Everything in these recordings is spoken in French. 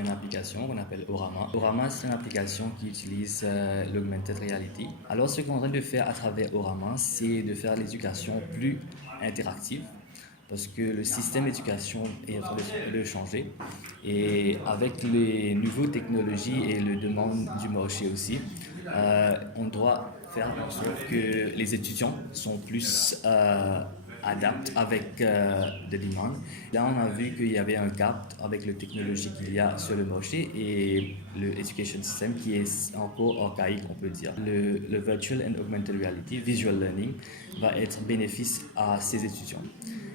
une application qu'on appelle Orama. Orama, c'est une application qui utilise l'augmented reality. Alors, ce qu'on est en train de faire à travers Orama, c'est de faire l'éducation plus interactive parce que le système d'éducation est en train de changer et avec les nouvelles technologies et le demande du marché aussi, on doit faire en sorte que les étudiants sont plus adaptent avec the demand. Là, on a vu qu'il y avait un gap avec la technologie qu'il y a sur le marché et le education system qui est encore archaïque, on peut dire. Le virtual and augmented reality, visual learning, va être bénéfice à ces étudiants.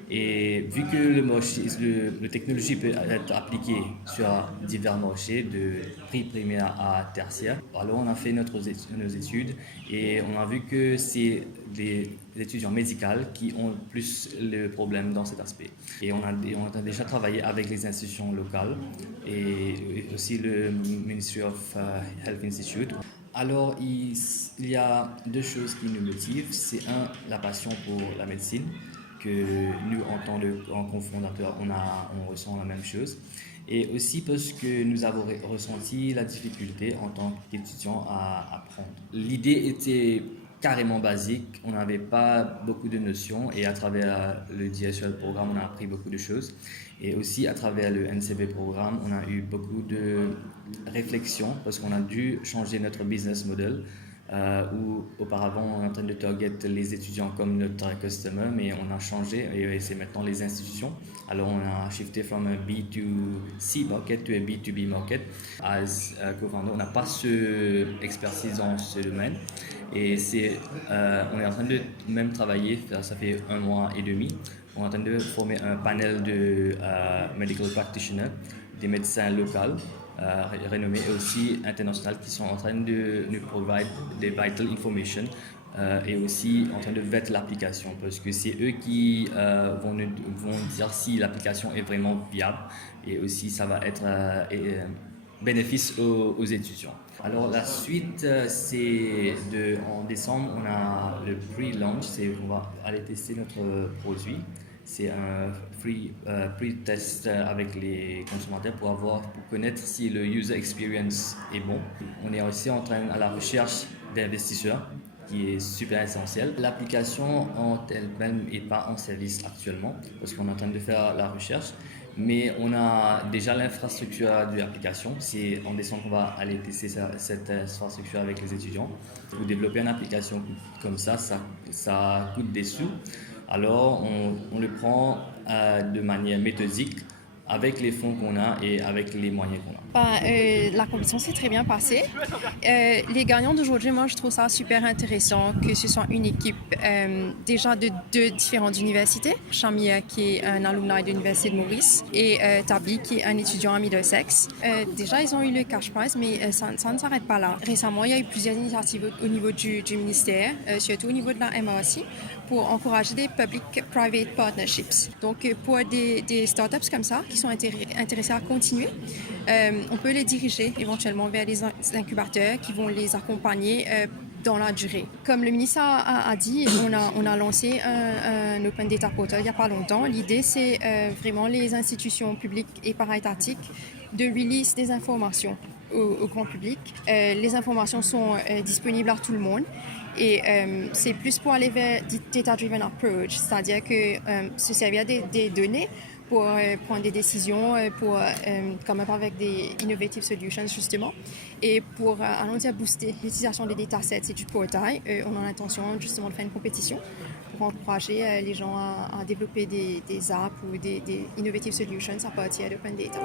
Et vu que la technologie peut être appliquée sur divers marchés, de primaire à tertiaire, alors on a fait nos études et on a vu que c'est les étudiants médicaux qui ont plus le problème dans cet aspect. Et on a déjà travaillé avec les institutions locales et aussi le Ministry of Health Institute. Alors, il y a deux choses qui nous motivent. C'est la passion pour la médecine, que nous, en cofondateur, on ressent la même chose. Et aussi parce que nous avons ressenti la difficulté en tant qu'étudiants à apprendre. L'idée était carrément basique, on n'avait pas beaucoup de notions et à travers le DSL programme, on a appris beaucoup de choses. Et aussi à travers le NCB programme, on a eu beaucoup de réflexions parce qu'on a dû changer notre business model. Où auparavant on est en train de target les étudiants comme notre customer, mais on a changé et c'est maintenant les institutions. Alors on a shifté from a B2C market to a B2B market. As co-founder, on n'a pas ce expertise dans ce domaine et on est en train de même travailler, ça fait 1 mois et demi, on est en train de former un panel de medical practitioners, des médecins locaux renommés et aussi internationaux qui sont en train de nous provide des vital information et aussi en train de vet l'application parce que c'est eux qui vont dire si l'application est vraiment viable et aussi ça va être bénéfice aux étudiants. Alors la suite, c'est en décembre, on a le pre-launch, on va aller tester notre produit. C'est un free pre-test avec les consommateurs pour connaître si le user experience est bon. On est aussi à la recherche d'investisseurs, qui est super essentiel. L'application en elle-même n'est pas en service actuellement parce qu'on est en train de faire la recherche, mais on a déjà l'infrastructure de l'application. C'est en décembre qu'on va aller tester cette infrastructure avec les étudiants. Pour développer une application comme ça coûte des sous. Alors on le prend de manière méthodique avec les fonds qu'on a et avec les moyens qu'on a. La compétition s'est très bien passée. Les gagnants d'aujourd'hui, moi, je trouve ça super intéressant que ce soit une équipe déjà de 2 différentes universités. Shamia, qui est un alumni de l'Université de Maurice, et Tabi, qui est un étudiant à Middlesex. Déjà, ils ont eu le cash prize, mais ça ne s'arrête pas là. Récemment, il y a eu plusieurs initiatives au niveau du ministère, surtout au niveau de la MA aussi, pour encourager des public-private partnerships. Donc, pour des startups comme ça, qui sont intéressés à continuer, on peut les diriger éventuellement vers les incubateurs qui vont les accompagner dans la durée. Comme le ministre a dit, on a lancé un Open Data Portal il n'y a pas longtemps. L'idée, c'est vraiment les institutions publiques et para-étatiques de release des informations au grand public. Les informations sont disponibles à tout le monde. Et c'est plus pour aller vers data-driven approach, c'est-à-dire que se servir des données pour prendre des décisions, pour comme avec des innovative solutions justement, et pour booster l'utilisation des datasets et du portail. On a l'intention justement de faire une compétition pour encourager les gens à développer des apps ou des innovative solutions à partir d'open data.